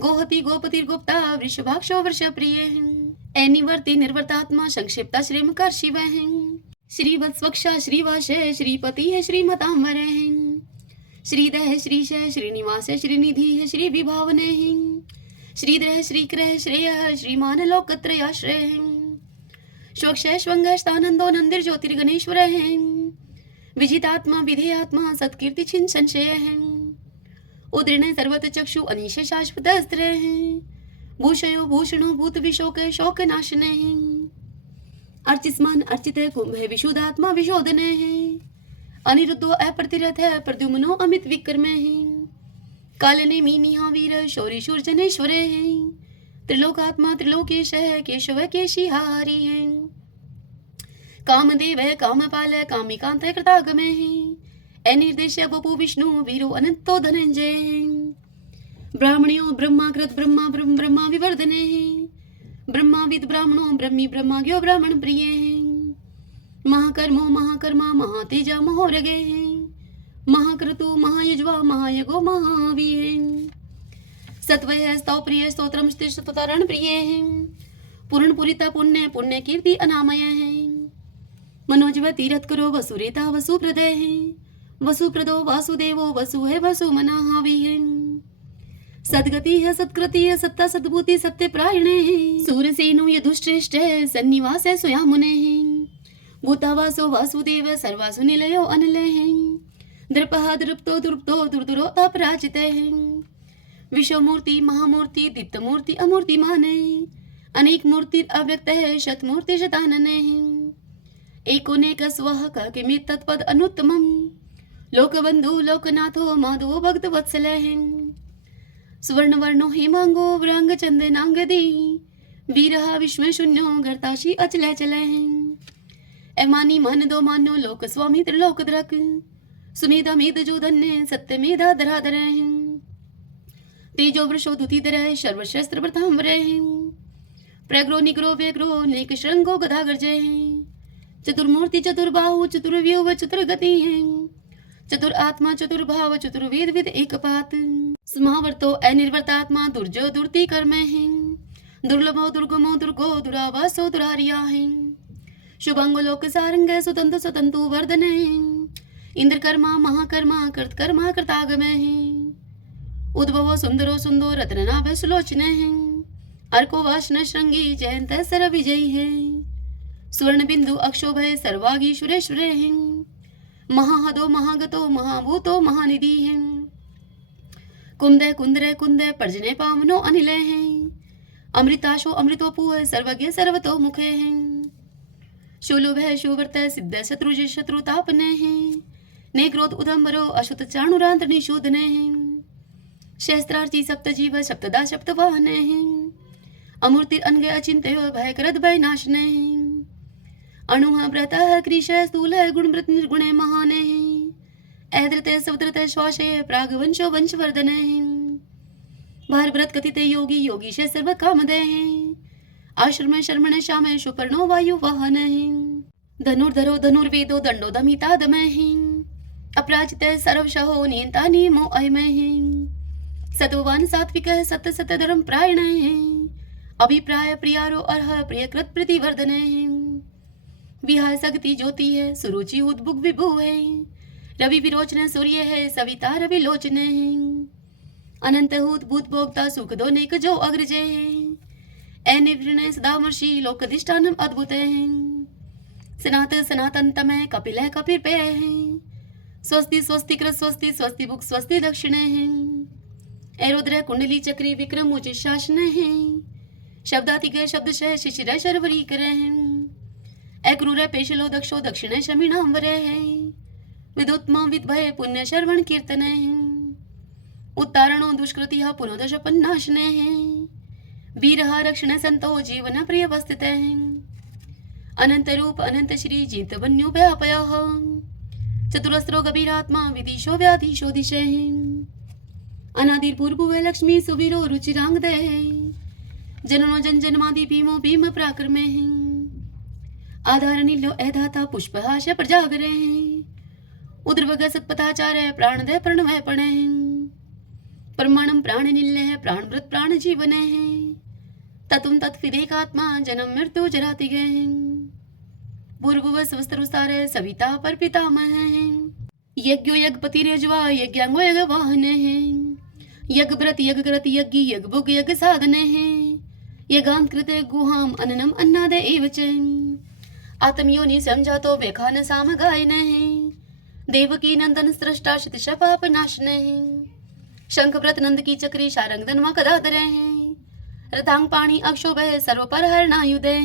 गोहति गोपतिर्गोप्ता वृषभाक्षो वर्ष प्रिय है। निवर्ति निर्वर्तात्मा संक्षिप्ता श्रीमकर शिव है। श्रीवत्स्वक्षा श्रीवास श्रीपति है श्रीमतांबर है। श्रीदय श्रीश श्रीनिवास श्रीनिधि है श्री विभावन है। श्रीद्रह श्रीक्रह श्रेय श्रीमान लोकत्रयाश्रय है। स्वक्षैश्वंगस्तानंदो नंदिर्ज्योतिर्गणेश्वर हैं विजितात्मा विधेयात्मा सत्कीर्ति छिन संशय हैं उदृण सर्वत चक्षु अनिश शाश्वत अस्त्र हैं भूषयो भूषणो भूत विशोक शोक नाशने हैं अर्चिस्मान अर्चित कुंभ है विशुद्धात्मा विशोधने हैं अनिरुद्धो अप्रतिरथ है प्रद्युम्नो अमित विक्रम हैं कालने मीनिहा वीर शौरी शूर जनेश्वरे हैं त्रिलोकात्मा त्रिलोकेश है केशव केशिहारी हैं कामदेव है कामपाल है कामिकांत है कृतागमे हैं अनिर्देश वपु विष्णु वीरो अनंतो धनंजय हैं ब्राह्मणियों ब्रह्माकृत ब्रह्मा ब्रह्म ब्रह्मा विवर्धने हैं ब्रह्माविद ब्राह्मणों ब्रह्मी ब्रह्माज्ञो ब्राह्मण प्रिय हैं महाकर्मो महाकर्मा महातेजा महोरगे हैं महाक्रतु महायज्वा महायगो महावी हैं सत्वय स्तव प्रिय स्तोत्रम स्तुतारण प्रिय हैं पूर्ण पुरिता पुण्य पुण्य कीर्ति अनामय हैं मनोजव तीरथ करो वसुरेता वसुप्रदय हैं वसुप्रदो वासुदेवो वसु है वसु मनाहावी हैं सदगति है सत्कृति है सत्ता सद्भूति सत्य प्रायणे हैं सूरसेनो यदुश्रेष्ठ है सन्निवास है स्वयामुने हैं भूतावासो वासुदेव सर्वासु निलयो अनिलय हैं द्रपहा द्रुप्तो द्रुप्तो दुर्दुरो अपराजित हैं विश्वमूर्ति महामूर्ति दीप्तमूर्ति अमूर्तिमान है अनेक मूर्ति अव्यक्त है शतमूर्ति शतानन है एकोनेक स्वः किमित तत्पद अनुत्तमम् लोकबंधु लोकनाथो माधवो भक्त वत्सल है सुवर्ण वर्णो हेमांगो व्रांग चंदनांगदी वीरहा विश्व शून्यो गर्ताशी अचल चल एमानी मन दो मानो लोक स्वामी त्रिलोक द्रक सुमेधा मेद जो धन्य सत्य मेधा धराधर तेजो वृषो दुतिधर सर्वशस्त्र प्रथम प्रग्रो निग्रो व्यग्रो नेक श्रृंगो गदा गर्जय चतुर्मूर्ति चतुर्बाहु चतुर्व्यूह चतुर्गति है चतुर आत्मा चतुर्भाव चतुर्वेद विद एक पात स्मावर्तो अनिर्वर्तात्मा दुर्जो दुर्ति कर्म है दुर्लभो दुर्गमो दुर्गो दुरावासो दुरारिया है शुभंगो लोक सारंग सुतंतु सुतंतु वर्धन है इंद्रकर्मा महाकर्मा कृतकर्मा कृतागम है उद्भवो सुंदरो सुंदो रत्ननाभ सुलोचन है अर्को वाशन श्रृंगी जयंत सर विजयी है स्वर्ण बिंदु अक्षोभय सर्वागी सुरेश्वर है महाहदो महागतो महाभूतो महानिधि है कुंदय कुंदरय कुंदय पर्जने पावनो अनिलय है अमृताशो अमृतोपु है सर्वज्ञ सर्वतो मुखे है शूलुभ है शुवर्त सिद्ध शत्रुज शत्रुतापने है ने क्रोध उदम्बरो अशुत चाणुरांत निशोधने है शस्त्रार्ची सप्त जीव सप्तदा सप्त वाहने है अमूर्ति अनगे अचिंत्य भय करद भय नाशने है अणुः व्रतः कृशः स्थूलः गुणवृत निर्गुणे महाने ऐद्रते सवद्रते श्वासे प्रागवंशो वंशवर्धने भारव्रत कथिते योगी योगीश सर्व कामदे आश्रम शर्मण श्याम सुपर्णो वायु वाहन धनुर्धरो धनुर्वेदो दंडो दमिता दमय अपराजित सर्वशहो नियंता नियमो अयमय सत्ववान सात्विकः सत्य सत्य धर्म प्रायण अभिप्राय प्रियारो अर्ह प्रियकृत प्रतिवर्धन विहाय सगति ज्योति है सुरुचि उद्भुग विभु है रवि विरोचन सूर्य है सविता रवि लोचन है अनंत हूत भूत भोक्ता सुख दो नेक जो अग्रज है अनिवृण सदामर्षि लोकधिष्ठानम अद्भुत है सनात सनातन तमय कपिल है कपिर पे है स्वस्ति स्वस्ति कृत स्वस्ति स्वस्ति भुक स्वस्ति दक्षिण है एरुद्र कुंडली चक्री विक्रम उचित शासन है शब्दातिक शब्दशः शिशिर शर्वरी करे अक्रूर पेशलो दक्षो दक्षिण शमीणांबर है विदुत्मा विद्भय पुण्य श्रवण कीर्तन है उत्तारणो दुष्कृति पुनोदश पन्नाशन है वीरहा रक्षण संतो जीवन प्रिय वस्थित है अनंत रूप अनंत श्री जीत वन्यो व्यापय चतुरस्रो गभीरात्मा विदिशो व्याधीशो दिशे अनादिर्पूर्व लक्ष्मी सुवीरो रुचिरांगद है जननो जन जन्मादि भीमो भीम पराक्रम है आधार नीलो ऐधाता पुष्पहाश प्रजागर उद्रवग सत्पथाचार्य प्राणदय प्रणवय पण परमाणम प्राण निल्य है प्राणव्रत प्राण जीवन है ततुम तत्विदेकात्मा जन्म मृत्यु जराति गए पूर्व स्वस्तरुस्तार सविता पर पितामह है यज्ञो यज्ञपति रेजवा यज्ञांगो यज्ञ वाहन है यज्ञ व्रत यज्ञ ग्रत यज्ञ यज्ञ भुग यज्ञ साधन है यज्ञांत कृत गुहाम अननम अन्नाद एव च आत्मयोनि समझा तो वे खान साम गाय नहीं, देवकी नंदन सृष्टा शित पाप नाश नहीं, शंख व्रत नंद की चक्री शारंग धनवा कदा धरे हैं, रतांग पाणी अक्षोभ सर्व पर हरणायुदय,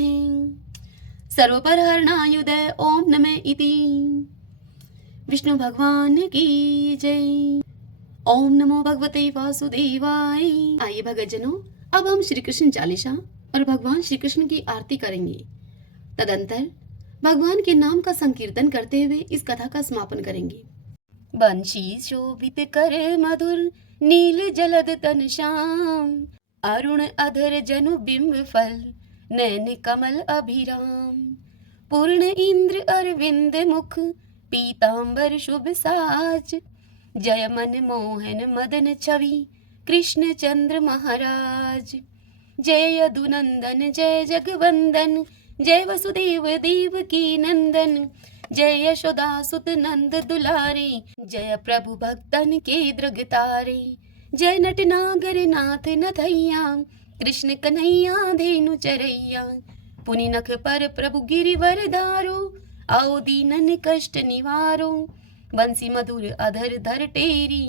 सर्व पर हरणायुदय ओम नमः इति। विष्णु भगवान की जय। ओम नमो भगवते वासुदेवाय। आइए भगतजनों, अब हम श्री कृष्ण चालीसा और भगवान श्री कृष्ण की आरती करेंगे। तदंतर भगवान के नाम का संकीर्तन करते हुए इस कथा का समापन करेंगे। बंशी शोभित कर मधुर नील जलद तन श्याम, अरुण अधर जनु बिंब फल नैन कमल अभिराम, पूर्ण इंद्र अरविंद मुख पीतांबर शुभ साज, जय मन मोहन मदन छवि कृष्ण चंद्र महाराज, जय यदुनंदन जय जगवंदन जय वसुदेव देव की नंदन, जय यशोदा सुत नंद दुलारे, जय प्रभु भक्तन के दृग तारे, जय नट नागर नाथ नथैया कृष्ण कन्हैया धेनु चरैया, पुनि नख पर प्रभु गिरिवर धारो, आओ दीनन कष्ट निवारो, बंसी मधुर अधर धर टेरी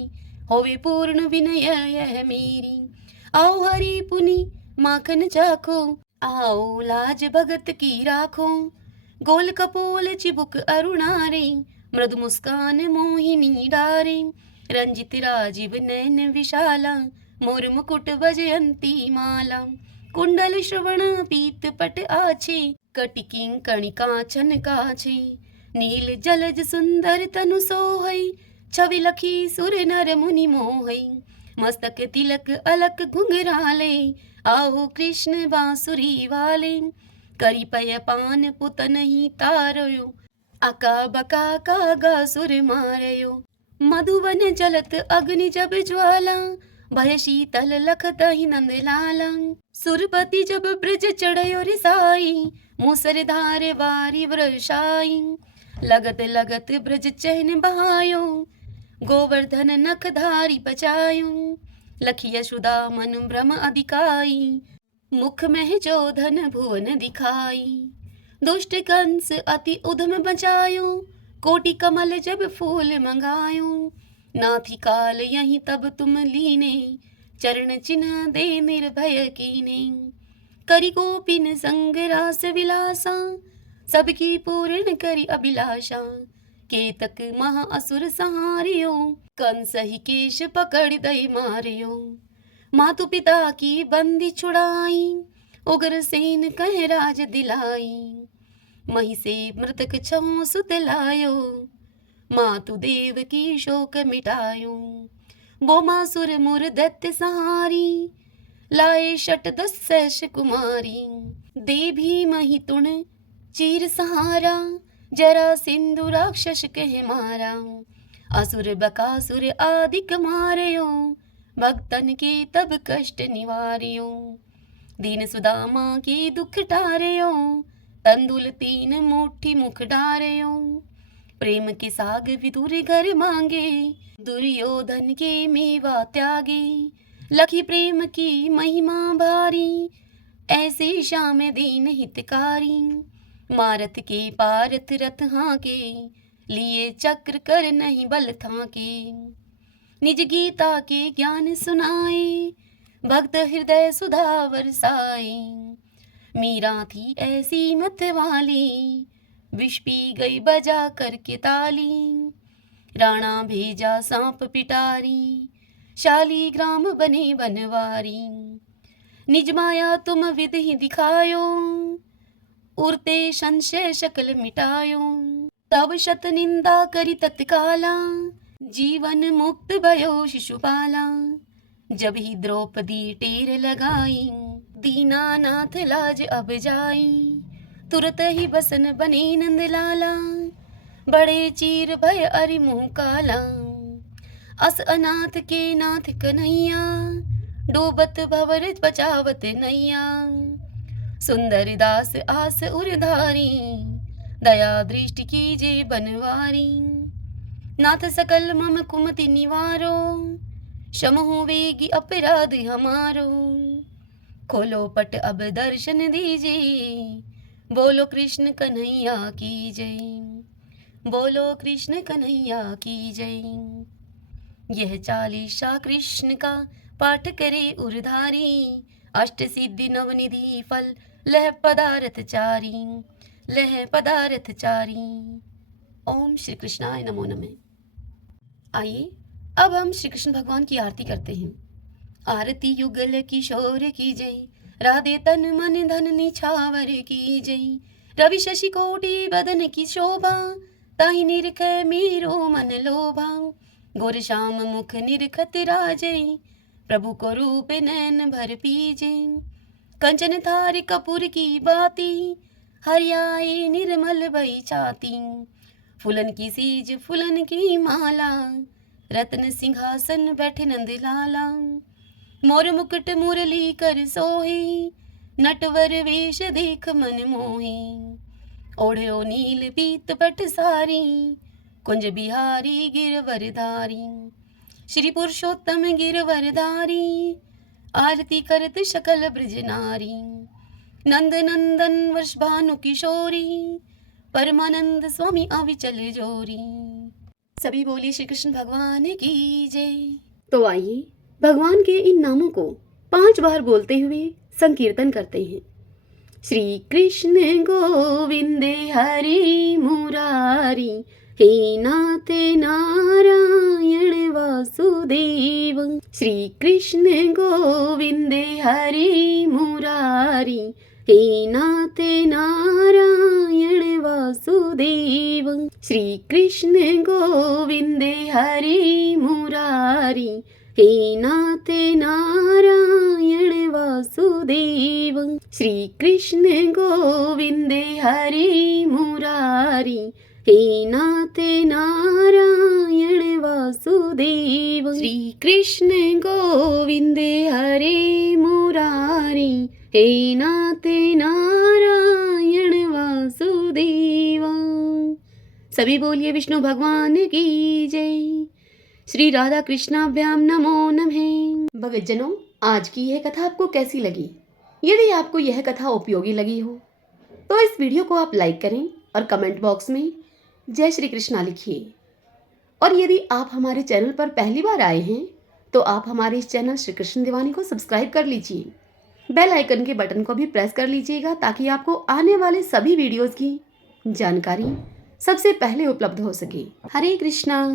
होवे पूर्ण विनय यह मेरी, आओ हरि पुनि माखन चाखो, आओ लाज भगत की राखो, गोल कपोल चिबुक अरुणारे, मृदु मुस्कान मोहिनी डारे, रंजित राजीव नयन विशाला, मोर मुकुट बजयंती माला, कुंडल श्रवण पीत पट आछे, कटिकिं कणिका छन काछे, नील जलज सुंदर तनु सोहै, छवि लखी सुर नर मुनि मोहै, मस्तक तिलक अलक घुंघराले, आओ कृष्ण बांसुरी वाले, करी पय पान पुतन ही तारयो, अका बका कागा सुर मारयो, मधुवन जलत अग्नि जब ज्वाला, भय शीतल लखत ही नंद लाला, सुरपति जब ब्रज चढ़यो रिसाई, मूसर धार वारी वृषाई, लगत लगत ब्रज चहन बहायो, गोवर्धन नख धारी पचायो, लखी यशोदा मन भ्रम अधिकाई, मुख में जो धन भुवन दिखाई, दुष्ट कंस अति उधम बचायो, कोटि कमल जब फूल मंगायो, नाथी काल यहीं तब तुम लीने, चरण चिन्ह दे निर्भय कीने, करी गोपिन संग रास विलासा, सबकी पूर्ण करी अभिलाषा, केतक महा असुर सहारियो, कंस ही केश पकड़ दई मारियो, मातु पिता की बंदी छुड़ाई, उग्र सेन कह राज दिलाई, मही से मृतक छहो सुत लायो, मातु देव की शोक मिटायो, बोमासुर मुर दैत्य सहारी, लाए शट दस कुमारी, दे भी मही तुण चीर सहारा, जरा सिंधु राक्षस कह मारा, असुर बकासुर आदिक मारयो, भक्तन के तब कष्ट निवार्यो, दीन सुदामा के दुख टारयो, तंदुल तीन मुट्ठी मुख डारयो, प्रेम के साग विदुर घर मांगे, दुर्योधन के मेवा त्यागे, लखी प्रेम की महिमा भारी, ऐसे श्याम दीन हितकारी, मारत के पारथ रथ हाके, लिए चक्र कर नहीं बल थाके, निज गीता के ज्ञान सुनाए, भक्त हृदय सुधा बरसाए, मीरा थी ऐसी मत वाली, विष पी गई बजा करके ताली, राणा भेजा सांप पिटारी, शाली ग्राम बने बनवारी, निज माया तुम विध ही दिखायो, उरते संशय शकल मिटायो, तब शत निंदा करी तत्काला, जीवन मुक्त भयो शिशुपाला, जब ही द्रौपदी टेर लगाई, दीनानाथ लाज अब जाई, तुरत ही बसन बने नंद लाला, बड़े चीर भय अरि मुँह काला, अस अनाथ के नाथ कन्हैया, डूबत भवर बचावत नैया, सुंदर दास आस उरधारी, दया दृष्टि कीजे बनवारी, नाथ सकल मम कुमति निवारो, क्षमहु वेगी अपराध हमारो, खोलो पट अब दर्शन दीजिए, बोलो कृष्ण कन्हैया की जय, बोलो कृष्ण कन्हैया की जय। यह चालीसा कृष्ण का पाठ करे उरधारी, अष्ट सिद्धि नवनिधि फल लह पदार्थ चारी, लह पदार्थ चारी। ओम श्री कृष्णाय नमो नमः। आइए अब हम श्री कृष्ण भगवान की आरती करते हैं। आरती युगल किशोर की जय, राधे तन मन धन निछावर की जय। रवि शशि कोटि बदन की शोभा, ताहि निरख मेरो मन लोभा। गोर श्याम मुख निरखत राजै, प्रभु को रूप नैन भर पीजे। कंचन थार कपूर की बाती, हरियाए निर्मल भई छाती। फूलन की सीज फूलन की माला, रत्न सिंहासन बैठे नंद लाला। मोर मुकुट मुरली कर सोहे, नटवर वेश देख मन मोहे। ओढ़ो नील पीत पट सारी, कुंज बिहारी गिरवरधारी। श्री पुरुषोत्तम गिरवरधारी, आरती करत सकल ब्रज नारी। नंद नंदन वृषभानु किशोरी, परमानंद स्वामी अविचल जोरी। सभी बोलिए श्री कृष्ण भगवान की जय। तो आइए भगवान के इन नामों को 5 बार बोलते हुए संकीर्तन करते हैं। श्री कृष्ण गोविंद हरि मुरारी, हे नाथ नारायण वासुदेव। श्री कृष्ण गोविंद हरि मुरारी, हे नाथ नारायण वासुदेव। श्री कृष्ण गोविंद हरि मुरारी, हे नाथ नारायण वासुदेव। श्री कृष्ण गोविंद हरि मुरारी, हे नाथ नारायण वासुदेव। श्री कृष्ण गोविंद हरि मुरारी, हे नाथ नारायण वासुदेव। सभी बोलिए विष्णु भगवान की जय। श्री राधा कृष्णाभ्याम नमो नमः। भक्तजनों, आज की यह कथा आपको कैसी लगी? यदि आपको यह कथा उपयोगी लगी हो तो इस वीडियो को आप लाइक करें और कमेंट बॉक्स में जय श्री कृष्णा लिखिए। और यदि आप हमारे चैनल पर पहली बार आए हैं तो आप हमारे इस चैनल श्री कृष्ण दीवानी को सब्सक्राइब कर लीजिए। बेल आइकन के बटन को भी प्रेस कर लीजिएगा ताकि आपको आने वाले सभी वीडियोस की जानकारी सबसे पहले उपलब्ध हो सके। हरे कृष्णा।